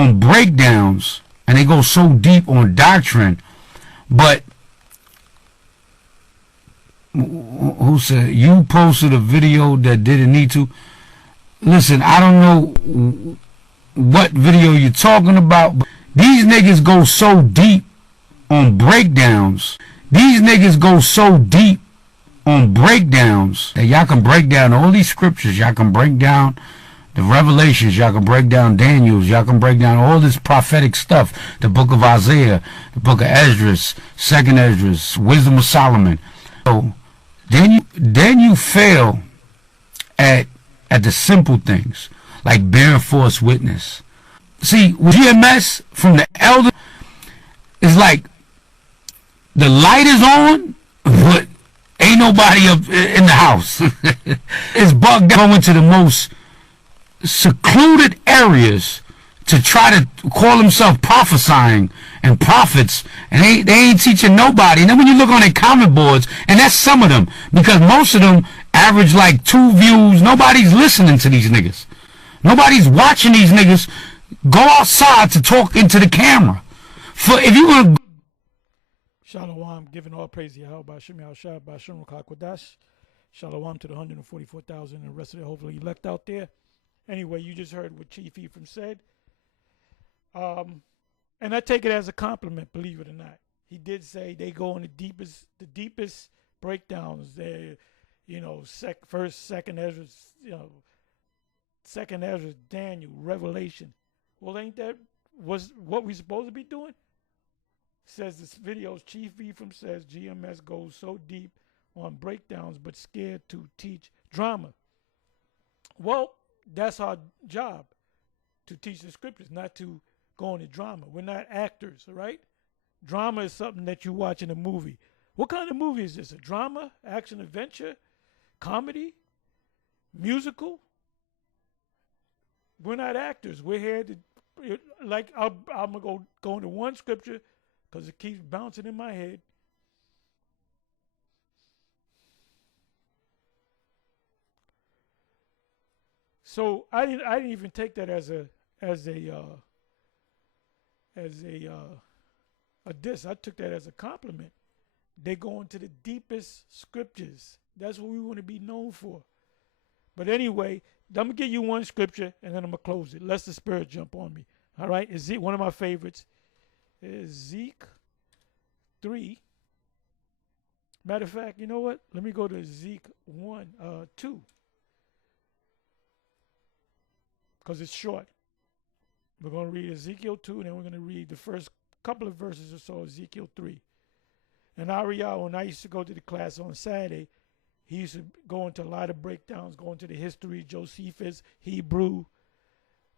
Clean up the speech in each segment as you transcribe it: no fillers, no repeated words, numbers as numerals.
on breakdowns, and they go so deep on doctrine. But who said you posted a video that didn't need to? Listen, I don't know what video you're talking about, but these niggas go so deep on breakdowns. These niggas go so deep on breakdowns that y'all can break down all these scriptures. Y'all can break down the Revelations. Y'all can break down Daniel's. Y'all can break down all this prophetic stuff. The book of Isaiah, the book of Esdras, second Esdras, Wisdom of Solomon. So then you fail at the simple things like bearing false witness. See, with GMS from the elder, it's like the light is on, but ain't nobody up in the house. It's bugged out into the most secluded areas to try to call himself prophesying and prophets, and they ain't teaching nobody. And then when you look on their comment boards, and that's some of them, because most of them average like 2 views. Nobody's listening to these niggas. Nobody's watching these niggas go outside to talk into the camera. For if you want to Shalom, giving all praise to Yahweh, Bashim Yahushua, Bashim Rukakwadash. Shalom to the 144,000 and the rest of the hopefully elect out there. Anyway, you just heard what Chief Ephraim said. And I take it as a compliment, believe it or not. He did say they go in the deepest breakdowns. They, first, second Ezra, second Ezra, Daniel, Revelation. Well, ain't that was what we supposed to be doing? Says this video's Chief Ephraim says GMS goes so deep on breakdowns but scared to teach drama. Well, that's our job, to teach the scriptures, not to go into drama. We're not actors, all right? Drama is something that you watch in a movie. What kind of movie is this? A drama, action, adventure, comedy, musical? We're not actors. We're here to, like, I'm going to go into one scripture because it keeps bouncing in my head. So I didn't even take that as a diss. I took that as a compliment. They go into the deepest scriptures. That's what we want to be known for. But anyway, I'm gonna give you one scripture and then I'm gonna close it. Lest the spirit jump on me. All right, one of my favorites is Zeke 3. Matter of fact, you know what? Let me go to Zeke 2. Because it's short. We're going to read Ezekiel 2, and then we're going to read the first couple of verses or so of Ezekiel 3. And Ariel, when I used to go to the class on Saturday, he used to go into a lot of breakdowns, go into the history, Josephus, Hebrew,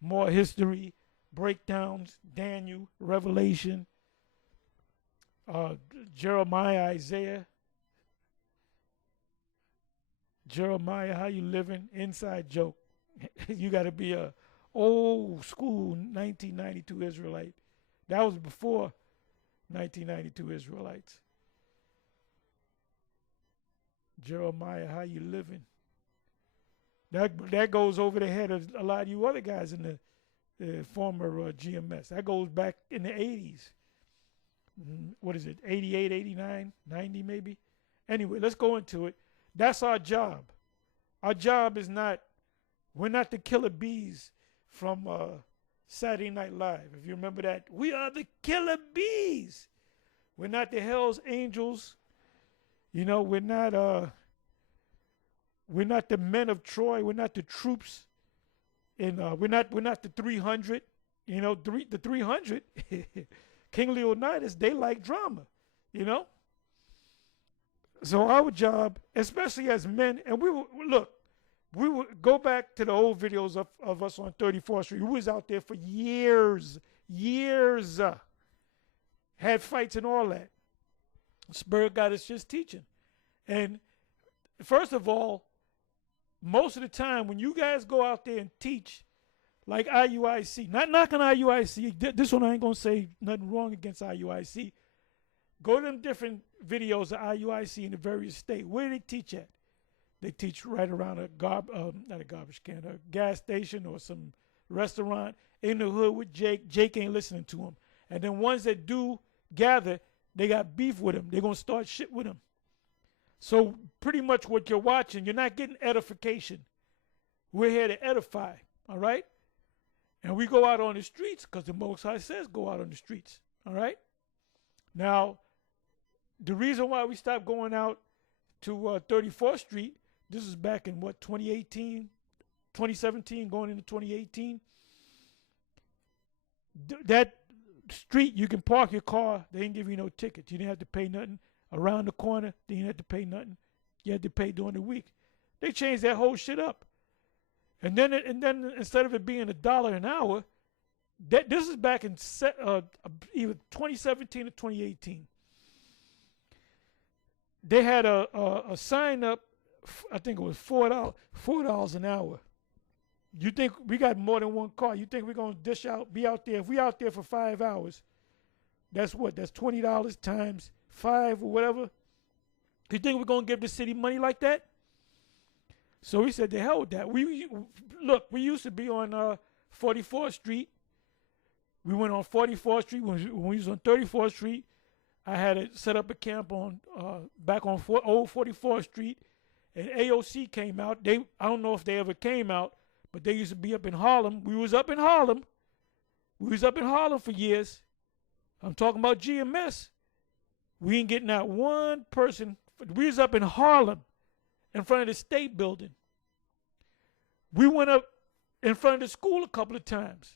more history, breakdowns, Daniel, Revelation, Jeremiah, Isaiah. Jeremiah, how you living? Inside joke. You got to be a old school 1992 Israelite. That was before 1992 Israelites. Jeremiah, how you living? That goes over the head of a lot of you other guys in the former GMS. That goes back in the 80s. What is it, 88, 89, 90 maybe? Anyway, let's go into it. That's our job. Our job is not, we're not the killer bees from Saturday Night Live. If you remember that, we are the killer bees. We're not the Hell's Angels. You know, we're not the men of Troy. We're not the troops. And we're not the 300. You know, the 300. King Leonidas, they like drama. You know. So our job, especially as men, and we will go back to the old videos of us on 34th Street. We was out there for years, had fights and all that. Spirit got us just teaching. And first of all, most of the time when you guys go out there and teach, like IUIC, not knocking IUIC, this one I ain't going to say nothing wrong against IUIC. Go to them different videos of IUIC in the various states. Where do they teach at? They teach right around not a garbage can, a gas station or some restaurant. in the hood with Jake. Jake ain't listening to him. And then ones that do gather, they got beef with him. They're going to start shit with him. So pretty much what you're watching, you're not getting edification. We're here to edify, all right? And we go out on the streets because the Most High says go out on the streets, all right? Now, the reason why we stopped going out to 34th Street, this is back in, 2018, 2017, going into 2018. That street, you can park your car. They didn't give you no tickets. You didn't have to pay nothing. Around the corner, they didn't have to pay nothing. You had to pay during the week. They changed that whole shit up. And then instead of it being $1 an hour, this is back in either 2017 or 2018. They had a sign up. I think it was $4 an hour. You think we got more than one car? You think we're gonna be out there? If we out there for 5 hours, that's what? That's $20 times 5 or whatever. You think we're gonna give the city money like that? So we said, the hell with that. We used to be on 44th Street. We went on 44th Street when we was on 34th Street. I had to set up a camp on back on old 44th Street, and AOC came out. I don't know if they ever came out, but they used to be up in Harlem. We was up in Harlem. We was up in Harlem for years. I'm talking about GMS. We ain't getting out one person. We was up in Harlem in front of the State Building. We went up in front of the school a couple of times.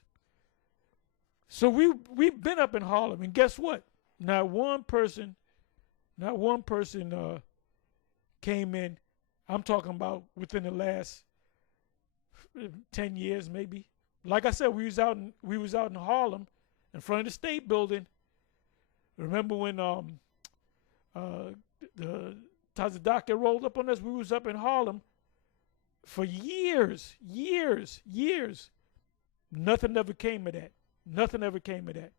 So we've been up in Harlem, and guess what? Not one person came in. I'm talking about within the last 10 years, maybe. Like I said, we was out in Harlem, in front of the State Building. Remember when the Tazadaka rolled up on us? We was up in Harlem for years. Nothing ever came of that. Nothing ever came of that.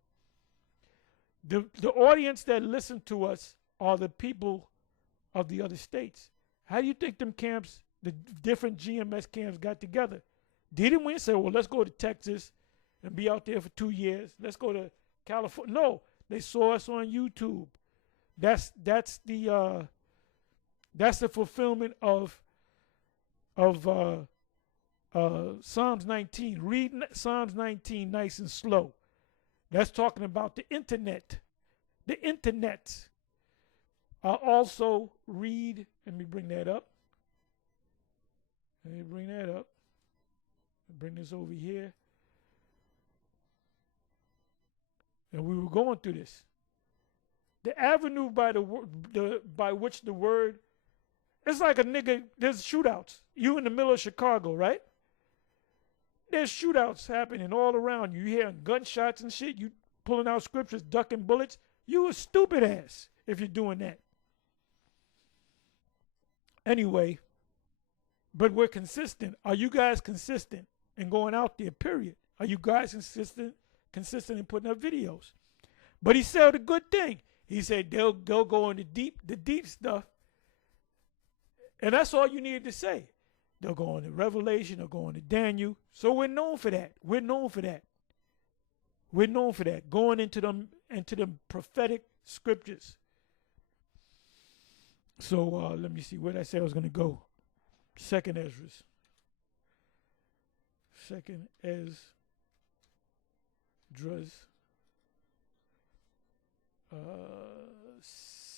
The audience that listened to us are the people of the other states. How do you think them camps, the different GMS camps, got together? Didn't we say, well, let's go to Texas and be out there for 2 years? Let's go to California. No, they saw us on YouTube. That's the fulfillment of Psalms 19. Read Psalms 19 nice and slow. That's talking about the internet. The internet. Also read, let me bring that up. Bring this over here. And we were going through this. The avenue by which the word, it's like a nigga, there's shootouts. You in the middle of Chicago, right? There's shootouts happening all around you. You hearing gunshots and shit. You pulling out scriptures, ducking bullets. You a stupid ass if you're doing that. Anyway, but we're consistent. Are you guys consistent in going out there, period? Are you guys consistent in putting up videos? But he said a good thing. He said they'll go in the deep stuff. And that's all you needed to say. They'll go into Revelation, they'll go into Daniel. So we're known for that. Going into them prophetic scriptures. So let me see where did I say I was going to go. Second Esdras.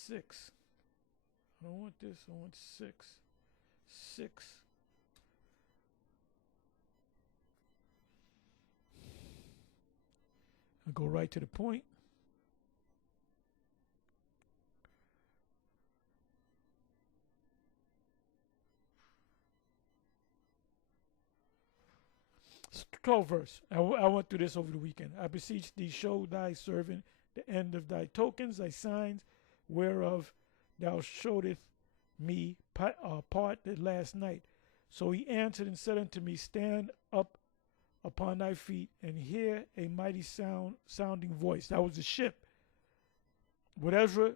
6. I don't want this. I want 6. 6. I'll go right to the point. It's 12th verse. I went through this over the weekend. I beseech thee, show thy servant the end of thy tokens, thy signs, whereof thou showedst me part the last night. So he answered and said unto me, stand up upon thy feet and hear a mighty sounding voice. That was the ship. What Ezra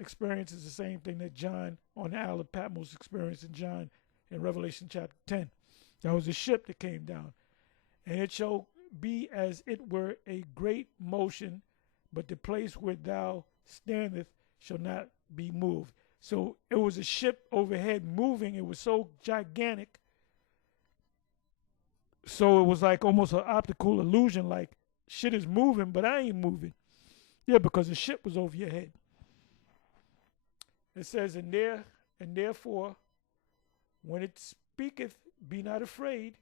experienced is the same thing that John on the Isle of Patmos experienced in Revelation chapter 10. That was a ship that came down. And it shall be as it were a great motion, but the place where thou standest shall not be moved. So it was a ship overhead moving. It was so gigantic. So it was like almost an optical illusion, like shit is moving, but I ain't moving. Yeah, because the ship was over your head. It says, and therefore, when it speaketh, be not afraid,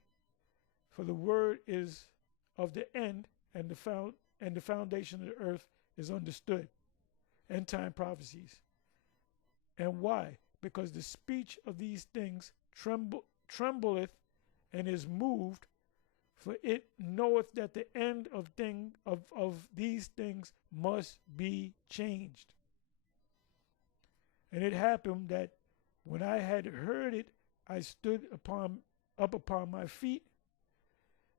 for the word is of the end, and the foundation of the earth is understood. End time prophecies. And why? Because the speech of these things trembleth and is moved, for it knoweth that the end of these things must be changed. And it happened that when I had heard it, I stood up upon my feet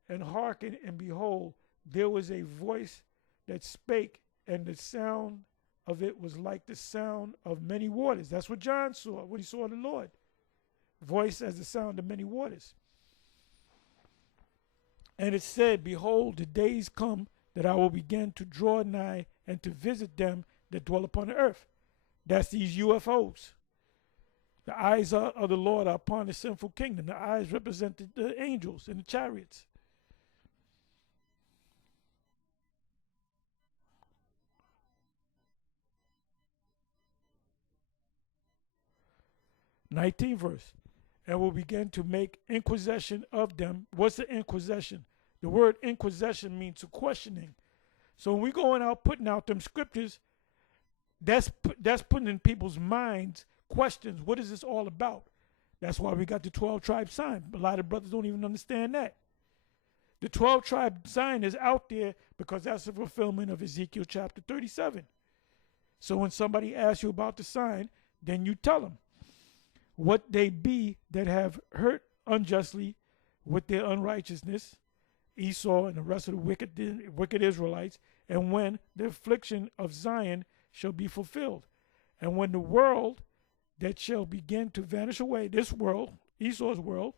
and hearkened, and behold, there was a voice that spake, and the sound of it was like the sound of many waters. That's what John saw when he saw the Lord. Voice as the sound of many waters. And it said, behold, the days come that I will begin to draw nigh and to visit them that dwell upon the earth. That's these UFOs. The eyes of the Lord are upon the sinful kingdom. The eyes represent the angels and the chariots. '19th verse. And will begin to make inquisition of them. What's the inquisition? The word inquisition means questioning. So when we going out putting out them scriptures, that's putting in people's minds questions. What is this all about? That's why we got the 12 tribe sign. A lot of brothers don't even understand that. The 12 tribe sign is out there because that's the fulfillment of Ezekiel chapter 37. So when somebody asks you about the sign, then you tell them what they be that have hurt unjustly with their unrighteousness, Esau and the rest of the wicked Israelites, and when the affliction of Zion shall be fulfilled, and when the world that shall begin to vanish away, this world, Esau's world,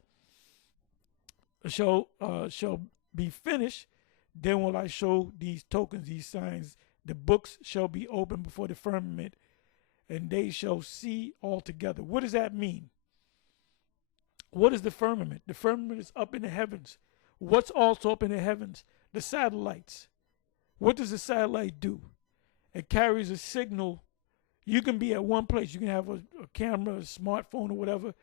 shall be finished, then will I show these tokens, these signs. The books shall be opened before the firmament, and they shall see altogether. What does that mean? What is the firmament? The firmament is up in the heavens. What's also up in the heavens? The satellites. What does the satellite do? It carries a signal. You can be at one place. You can have a camera, a smartphone, or whatever.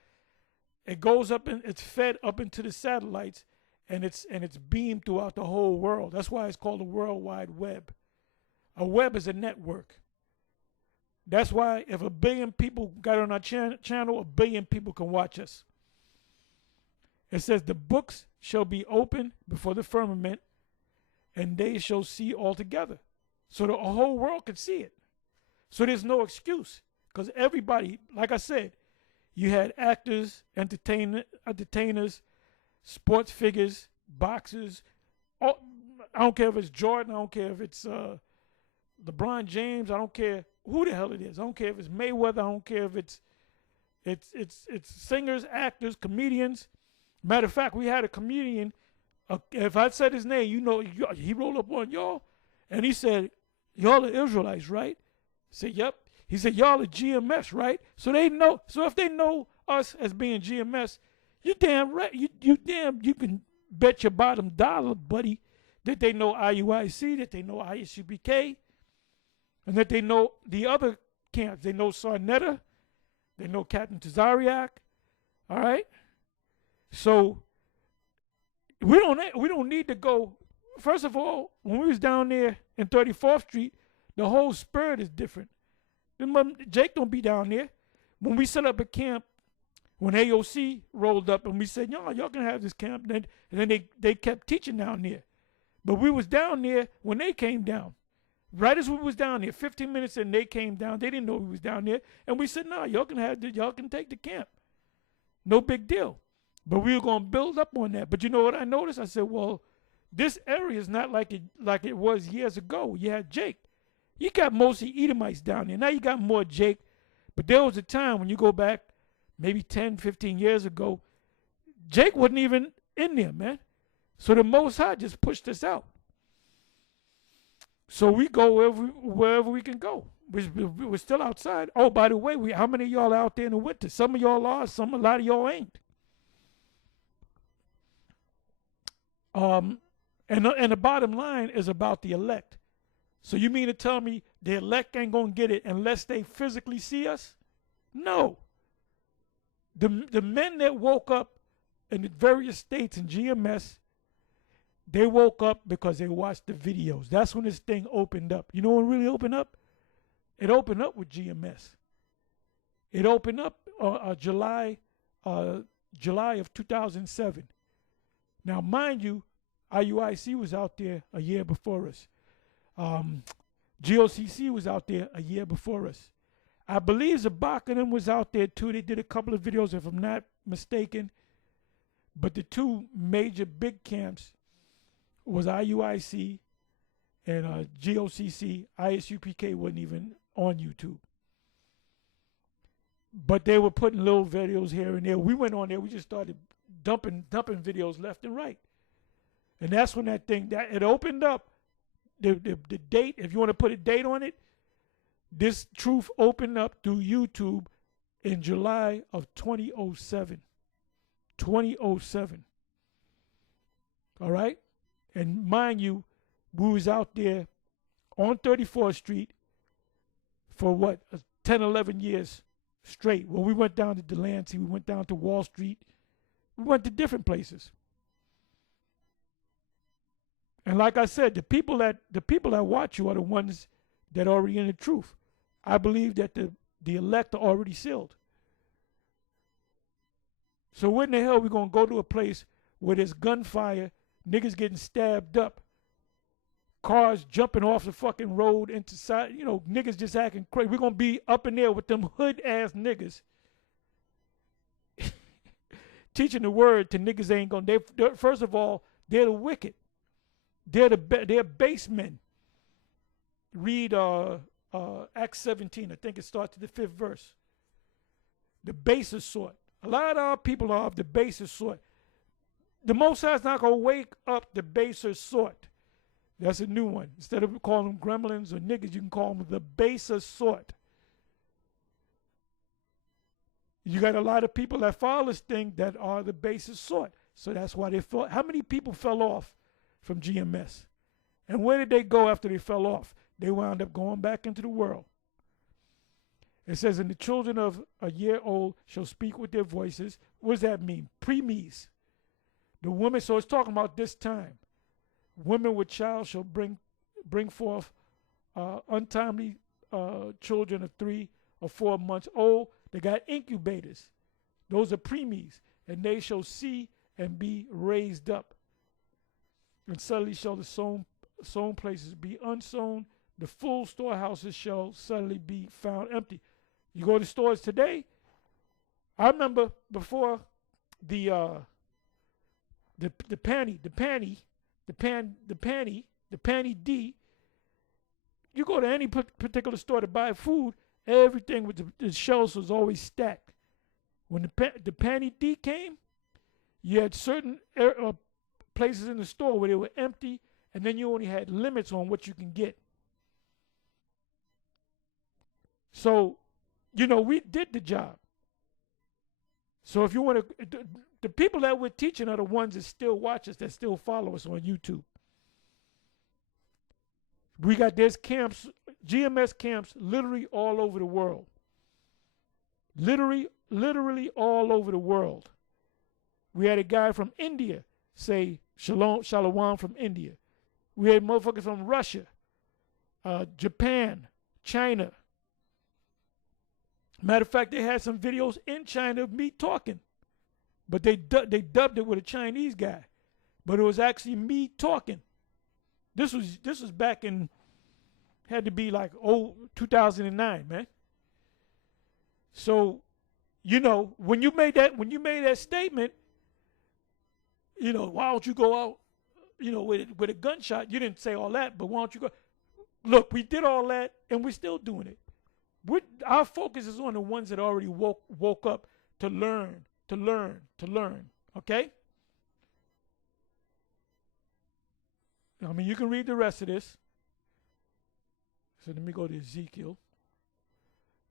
It goes up and it's fed up into the satellites, and it's beamed throughout the whole world. That's why it's called the World Wide Web. A web is a network. That's why if 1 billion people got on our channel, 1 billion people can watch us. It says the books shall be opened before the firmament, and they shall see altogether. So the whole world can see it. So there's no excuse. Because everybody, like I said, you had actors, entertainers, sports figures, boxers. I don't care if it's Jordan. I don't care if it's LeBron James. I don't care who the hell it is. I don't care if it's Mayweather. I don't care if it's singers, actors, comedians. Matter of fact, we had a comedian. If I said his name, you know, he rolled up on y'all, and he said, "Y'all are Israelites, right?" I said, "Yep." He said, "Y'all are GMS, right?" So they know. So if they know us as being GMS, you damn right. You can bet your bottom dollar, buddy, that they know IUIC, that they know ISUPK, and that they know the other camps. They know Sarnetta. They know Captain Tazariak. All right. So we don't need to go. First of all, when we was down there in 34th Street, the whole spirit is different. Jake don't be down there. When we set up a camp, when AOC rolled up and we said, y'all can have this camp, and then they kept teaching down there. But we was down there when they came down. Right as we was down there, 15 minutes in, they came down. They didn't know we was down there. And we said, y'all can take the camp. No big deal. But we were going to build up on that. But you know what I noticed? I said, well, this area is not like it was years ago. You had Jake. You got mostly Edomites down there. Now you got more Jake. But there was a time when you go back maybe 10, 15 years ago, Jake wasn't even in there, man. So the Most High just pushed us out. So we go wherever we can go. We're still outside. Oh, by the way, how many of y'all are out there in the winter? Some of y'all are, a lot of y'all ain't. And the bottom line is about the elect. So you mean to tell me the elect ain't gonna get it unless they physically see us? No. The men that woke up in the various states in GMS, they woke up because they watched the videos. That's when this thing opened up. You know when it really opened up? It opened up with GMS. It opened up July of 2007. Now, mind you, IUIC was out there a year before us. GOCC was out there a year before us. I believe Zabak and them was out there too. They did a couple of videos, if I'm not mistaken. But the two major big camps was IUIC and GOCC. ISUPK wasn't even on YouTube. But they were putting little videos here and there. We went on there. We just started dumping videos left and right. And that's when that thing, that it opened up. The date, if you want to put a date on it, this truth opened up through YouTube in July of 2007. 2007. All right? And mind you, we was out there on 34th Street for what, 10, 11 years straight. Well, we went down to Delancey, we went down to Wall Street, we went to different places. And like I said, the people that watch you are the ones that are already in the truth. I believe that the elect are already sealed. So when the hell are we gonna go to a place where there's gunfire, niggas getting stabbed up, cars jumping off the fucking road into side, niggas just acting crazy. We're gonna be up in there with them hood ass niggas teaching the word to niggas ain't gonna. First of all, they're the wicked. They're base men. Read Acts 17. I think it starts at the 5th verse. The baser sort. A lot of our people are of the baser sort. The Most High's not going to wake up the baser sort. That's a new one. Instead of calling them gremlins or niggas, you can call them the baser sort. You got a lot of people that follow this thing that are the baser sort. So that's why they fell. How many people fell off from GMS? And where did they go after they fell off? They wound up going back into the world. It says, and the children of a year old shall speak with their voices. What does that mean? Preemies. The woman, so it's talking about this time. Women with child shall bring forth untimely children of 3 or 4 months old. They got incubators. Those are preemies. And they shall see and be raised up. And suddenly shall the sown places be unsown. The full storehouses shall suddenly be found empty. You go to stores today. I remember before the panty D. You go to any particular store to buy food, everything with the shelves was always stacked. When the panty D came, you had certain places in the store where they were empty, and then you only had limits on what you can get. So, we did the job. So if you want to, the people that we're teaching are the ones that still watch us, that still follow us on YouTube. There's camps, GMS camps, literally all over the world. Literally all over the world. We had a guy from India say shalom from India. We had motherfuckers from Russia, Japan, China. Matter of fact, they had some videos in China of me talking, but they dubbed it with a Chinese guy, but it was actually me talking. This was back in, had to be like 2009, man. So, when you made that statement, why don't you go out, with a gunshot? You didn't say all that, but why don't you go? Look, we did all that, and we're still doing it. Our focus is on the ones that already woke up to learn. Okay? I mean, you can read the rest of this. So let me go to Ezekiel.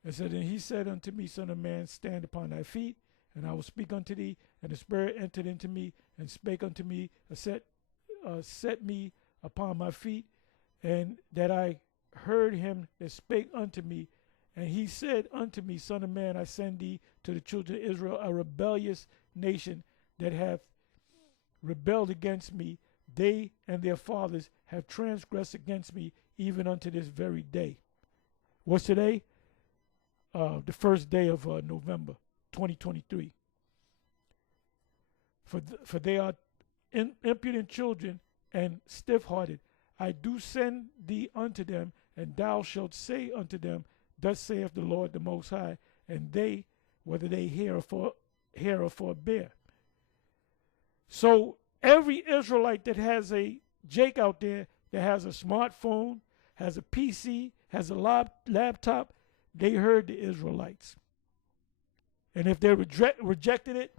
It said, and he said unto me, Son of man, stand upon thy feet, and I will speak unto thee. And the Spirit entered into me and spake unto me, set me upon my feet, and that I heard him that spake unto me. And he said unto me, Son of man, I send thee to the children of Israel, a rebellious nation that hath rebelled against me. They and their fathers have transgressed against me, even unto this very day. What's today? The first day of November 2023. For they are impudent children and stiff-hearted. I do send thee unto them, and thou shalt say unto them, Thus saith the Lord the Most High, and they, whether they hear or forbear. So every Israelite that has a Jake out there that has a smartphone, has a PC, has a laptop, they heard the Israelites. And if they rejected it,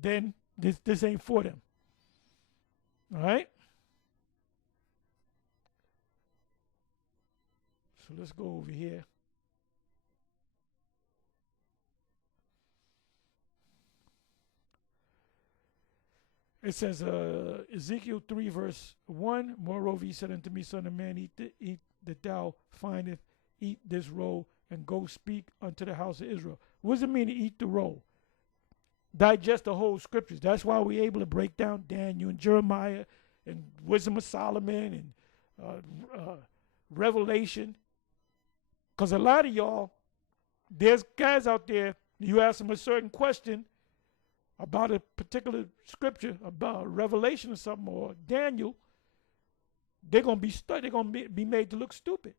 then this ain't for them. All right? So let's go over here. It says, Ezekiel 3 verse 1, Moreover he said unto me, Son of man, eat that thou findest, eat this roll, and go speak unto the house of Israel. What does it mean to eat the roll? Digest the whole scriptures. That's why we're able to break down Daniel and Jeremiah and Wisdom of Solomon and Revelation. Because a lot of y'all, there's guys out there, you ask them a certain question about a particular scripture, about Revelation or something, or Daniel, they're going to be they're going to be made to look stupid.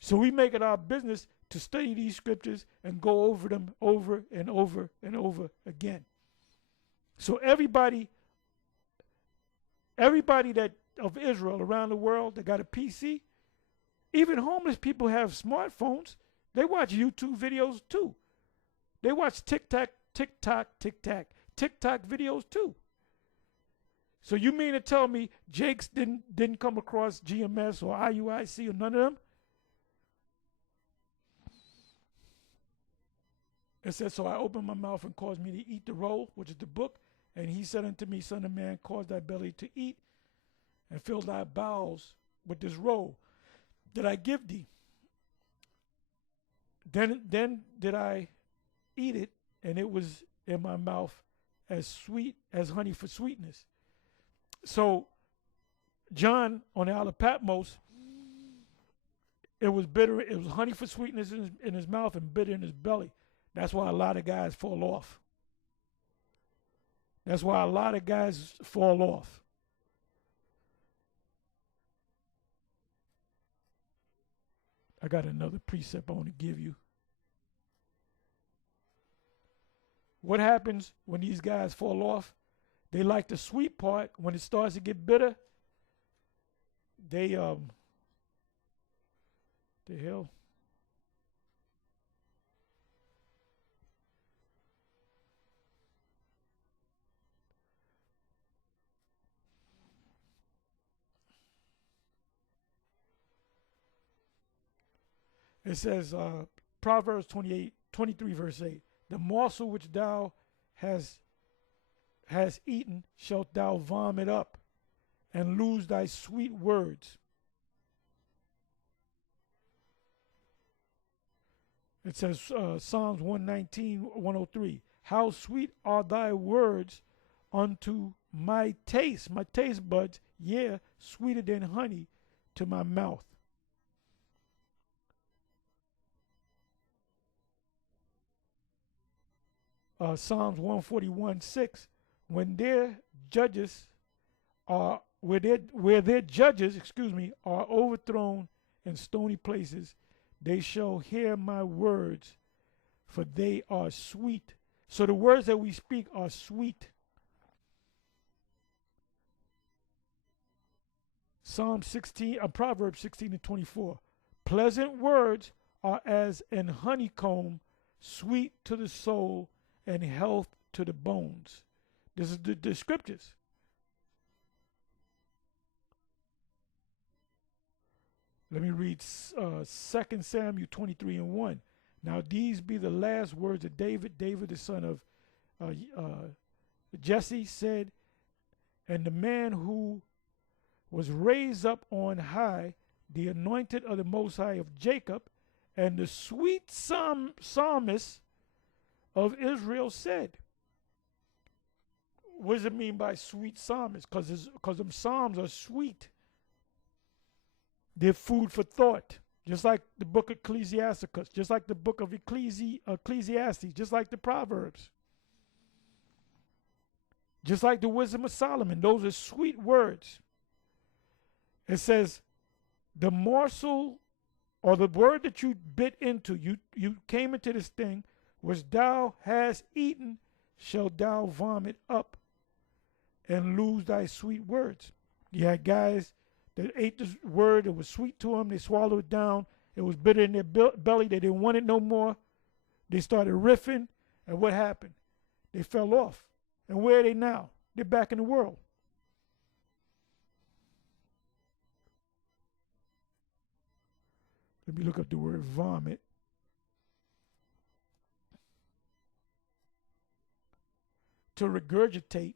So we make it our business to study these scriptures and go over them over and over and over again. So everybody that of Israel around the world that got a PC, even homeless people have smartphones. They watch YouTube videos too. They watch TikTok videos too. So you mean to tell me Jakes didn't come across GMS or IUIC or none of them? It says, so I opened my mouth and caused me to eat the roll, which is the book. And he said unto me, Son of man, cause thy belly to eat and fill thy bowels with this roll that I give thee. Then did I eat it, and it was in my mouth as sweet as honey for sweetness. So John on the Isle of Patmos, it was bitter. It was honey for sweetness in his mouth and bitter in his belly. That's why a lot of guys fall off. That's why a lot of guys fall off. I got another precept I want to give you. What happens when these guys fall off? They like the sweet part. When it starts to get bitter, they the hell. It says, Proverbs 23 verse 8, the morsel which thou hast eaten shalt thou vomit up, and lose thy sweet words. It says, Psalms 119, 103, how sweet are thy words unto my taste buds, yeah, sweeter than honey to my mouth. Psalms 141, 6, when their judges are where their judges, are overthrown in stony places, they shall hear my words, for they are sweet. So the words that we speak are sweet. Proverbs 16 and 24. Pleasant words are as an honeycomb, sweet to the soul and health to the bones. This is the scriptures. Let me read 2 Samuel 23:1. Now these be the last words of David. David, the son of Jesse, said, and the man who was raised up on high, the anointed of the Most High of Jacob, and the sweet psalmist of Israel said. What does it mean by sweet psalmist? Because them psalms are sweet. They're food for thought. Just like the book of Ecclesiasticus, just like the book of Ecclesiastes, just like the Proverbs. Just like the wisdom of Solomon. Those are sweet words. It says, the morsel or the word that you bit into, you came into this thing, which thou hast eaten, shall thou vomit up and lose thy sweet words. You had guys that ate this word, it was sweet to them, they swallowed it down, it was bitter in their belly, they didn't want it no more. They started riffing, and what happened? They fell off. And where are they now? They're back in the world. Let me look up the word vomit. To regurgitate.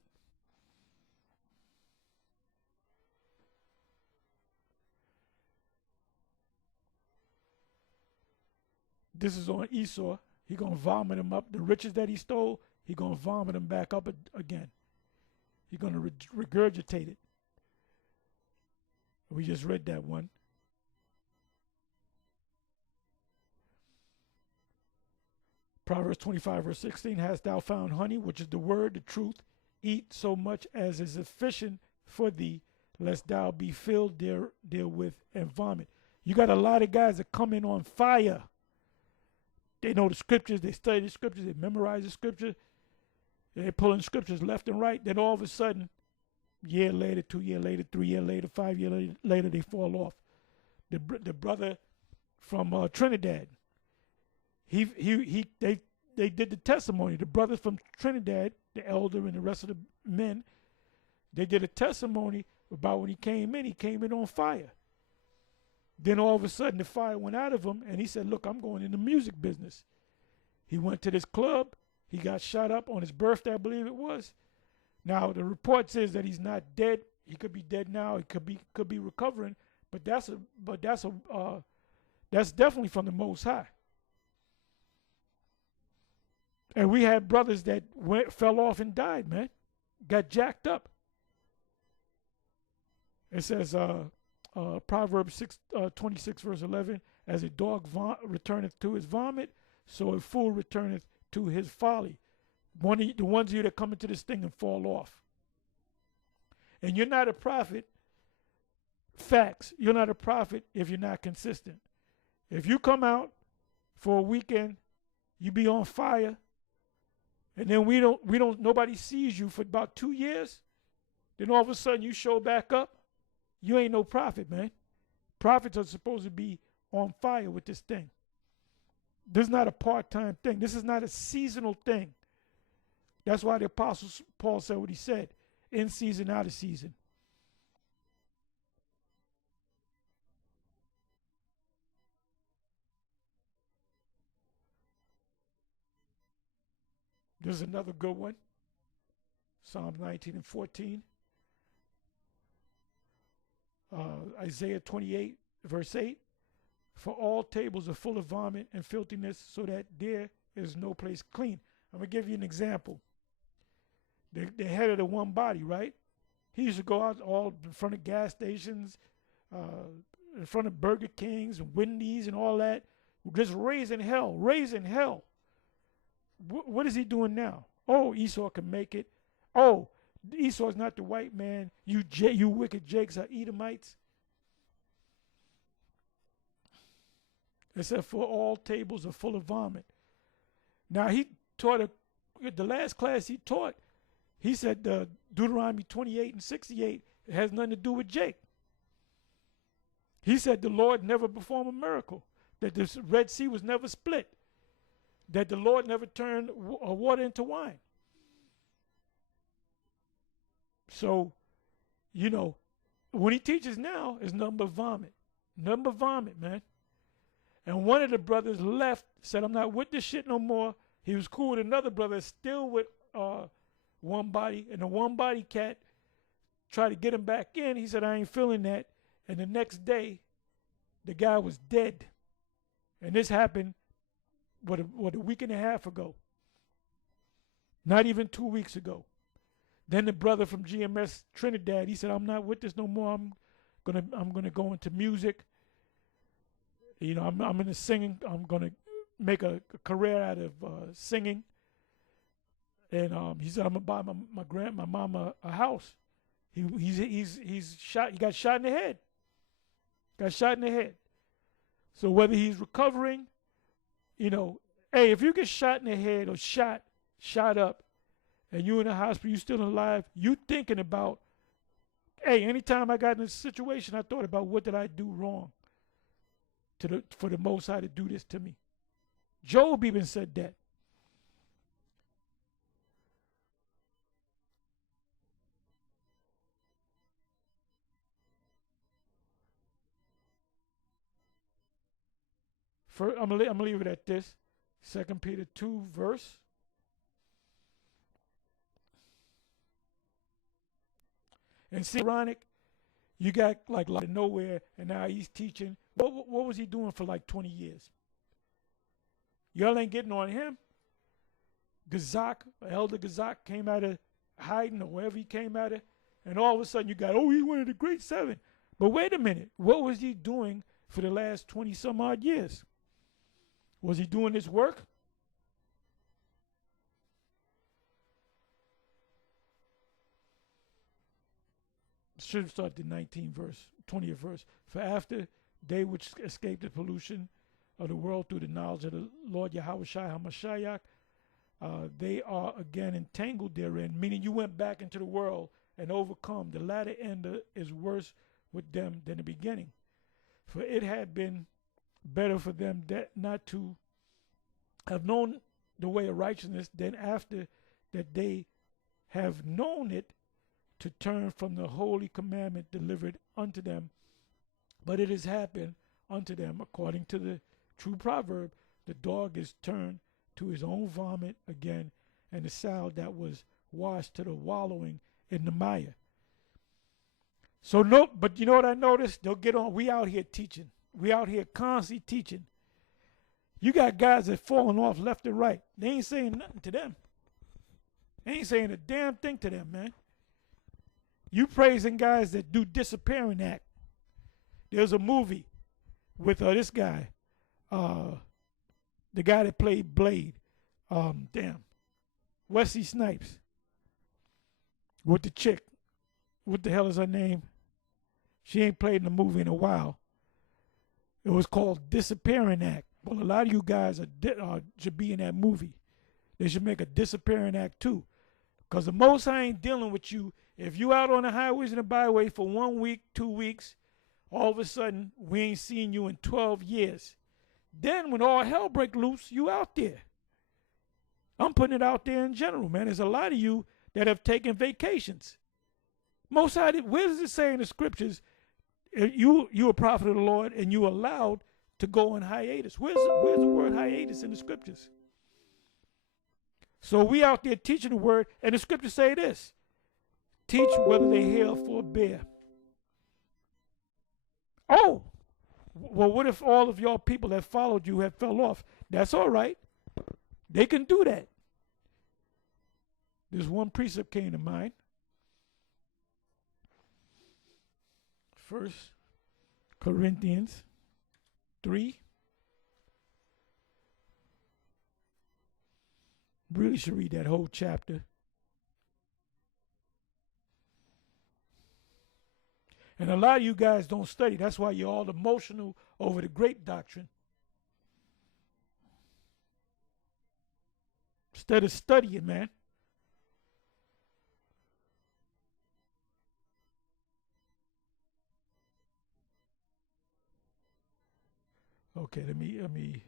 This is on Esau. He's going to vomit him up. The riches that he stole, he's going to vomit them back up again. He's going to regurgitate it. We just read that one. Proverbs 25, verse 16, hast thou found honey, which is the word, the truth? Eat so much as is sufficient for thee, lest thou be filled therewith and vomit. You got a lot of guys that come in on fire. They know the scriptures, they study the scriptures, they memorize the scriptures, they're pulling scriptures left and right. Then all of a sudden, year later, 2 years later, 3 years later, 5 years later, they fall off. The brother from Trinidad, they did the testimony. The brothers from Trinidad, the elder and the rest of the men, they did a testimony about when he came in on fire. Then all of a sudden the fire went out of him and he said, look, I'm going in the music business. He went to this club. He got shot up on his birthday, I believe it was. Now the report says that he's not dead. He could be dead now. He could be recovering. But that's definitely from the Most High. And we had brothers that fell off and died, man. Got jacked up. It says, Proverbs 26, verse 11, as a dog returneth to his vomit, so a fool returneth to his folly. The ones of you that come into this thing and fall off. And you're not a prophet. Facts. You're not a prophet if you're not consistent. If you come out for a weekend, you be on fire, and then nobody sees you for about 2 years, then all of a sudden you show back up, you ain't no prophet, man. Prophets are supposed to be on fire with this thing. This is not a part-time thing. This is not a seasonal thing. That's why the Apostle Paul said what he said, in season, out of season. There's another good one. Psalm 19 and 14. Isaiah 28, verse 8. For all tables are full of vomit and filthiness, so that there is no place clean. I'm going to give you an example. The head of the one body, right? He used to go out all in front of gas stations, in front of Burger Kings and Wendy's and all that, just raising hell. What is he doing now? Oh, Esau can make it. Oh, Esau's not the white man. You wicked Jakes are Edomites. It said, for all tables are full of vomit. Now, he taught, the last class he taught, he said Deuteronomy 28 and 68, it has nothing to do with Jake. He said the Lord never performed a miracle, that the Red Sea was never split, that the Lord never turned water into wine. So, when he teaches now, it's nothing but vomit. Nothing but vomit, man. And one of the brothers left, said, I'm not with this shit no more. He was cool with another brother, still with one body. And the one body cat tried to get him back in. He said, I ain't feeling that. And the next day, the guy was dead. And this happened, a week and a half ago. Not even 2 weeks ago. Then the brother from GMS Trinidad, he said, I'm not with this no more. I'm gonna go into music. You know, I'm into singing. I'm gonna make a career out of singing. And he said, I'm gonna buy my mama a house. He's shot. He got shot in the head. Got shot in the head. So whether he's recovering, you know, hey, if you get shot in the head or shot up, and you in the hospital, you still alive, you thinking about, hey, anytime I got in a situation, I thought about what did I do wrong for the Most High to do this to me. Job even said that. I'm gonna leave it at this. 2 Peter 2 verse. And see, ironic, you got like out of nowhere, and now he's teaching. What was he doing for like 20 years? Y'all ain't getting on him. Gazak, Elder Gazak came out of hiding or wherever he came out of, and all of a sudden you got, oh, he's one of the great seven. But wait a minute, what was he doing for the last 20 some odd years? Was he doing this work? Should have started the 19th verse, 20th verse. For after they which escaped the pollution of the world through the knowledge of the Lord Yahweh Shai HaMashiach, they are again entangled therein, meaning you went back into the world and overcome. The latter end is worse with them than the beginning. For it had been better for them that not to have known the way of righteousness than after that they have known it to turn from the holy commandment delivered unto them. But it has happened unto them according to the true proverb, the dog is turned to his own vomit again, and the sow that was washed to the wallowing in the mire. So no, but you know what I noticed? They'll get on. We out here teaching. We out here constantly teaching. You got guys that falling off left and right. They ain't saying nothing to them. They ain't saying a damn thing to them, man. You praising guys that do disappearing act. There's a movie with this guy, the guy that played Blade. Wesley Snipes. With the chick. What the hell is her name? She ain't played in a movie in a while. It was called Disappearing Act. Well, a lot of you guys should be in that movie. They should make a Disappearing Act too. Because the Most High ain't dealing with you. If you out on the highways and the byway for 1 week, 2 weeks, all of a sudden we ain't seen you in 12 years. Then when all hell break loose, you out there. I'm putting it out there in general, man. There's a lot of you that have taken vacations. Most High, where does it say in the scriptures, you a prophet of the Lord and you allowed to go on hiatus? Where's the word hiatus in the scriptures? So we out there teaching the word, and the scriptures say this: teach whether they hail for a bear. Oh, well, what if all of y'all people that followed you have fell off? That's all right. They can do that. There's one precept came to mind. 1 Corinthians 3. Really should read that whole chapter. And a lot of you guys don't study. That's why you're all emotional over the grape doctrine. Instead of studying, man. Okay, let me.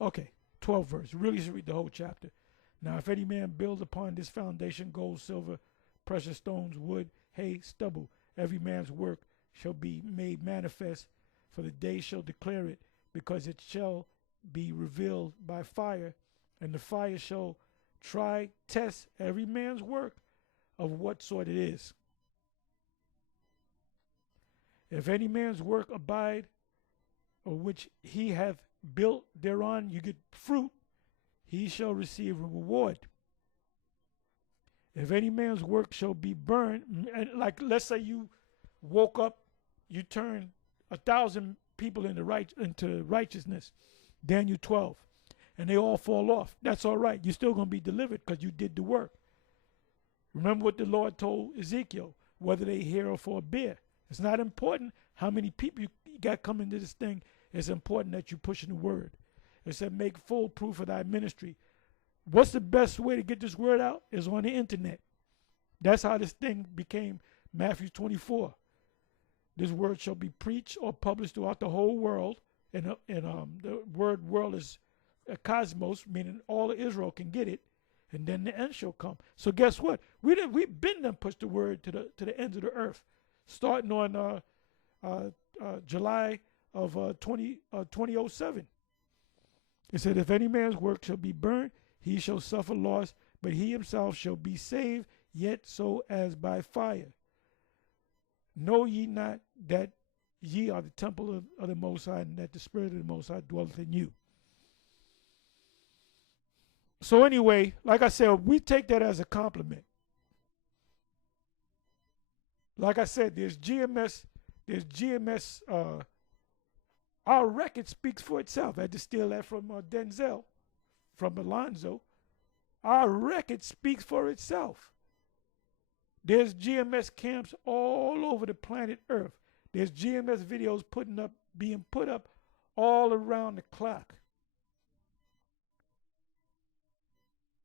Okay, 12th verse. Really should read the whole chapter. Now, if any man build upon this foundation gold, silver, precious stones, wood, hay, stubble. Every man's work shall be made manifest, for the day shall declare it, because it shall be revealed by fire, and the fire shall test every man's work of what sort it is. If any man's work abide, or which he hath built thereon, you get fruit, he shall receive a reward. If any man's work shall be burned, and like let's say you woke up, you turned 1,000 people into righteousness, Daniel 12, and they all fall off. That's all right. You're still going to be delivered because you did the work. Remember what the Lord told Ezekiel, whether they hear or forbear. It's not important how many people you got coming to this thing. It's important that you pushing the word. It said, make full proof of thy ministry. What's the best way to get this word out? Is on the internet. That's how this thing became Matthew 24. This word shall be preached or published throughout the whole world. And the word world is a cosmos, meaning all of Israel can get it. And then the end shall come. So guess what? We've been done pushed the word to the ends of the earth, starting on July of 2007. It said, if any man's work shall be burned, he shall suffer loss, but he himself shall be saved, yet so as by fire. Know ye not that ye are the temple of the Most High, and that the Spirit of the Most High dwelleth in you? So anyway, like I said, we take that as a compliment. Like I said, there's GMS. Our record speaks for itself. I had to steal that from Denzel, from Alonzo. Our record speaks for itself. There's GMS camps all over the planet Earth. There's GMS videos being put up all around the clock.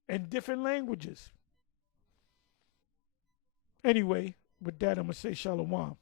In different languages. Anyway, with that, I'm going to say shalom.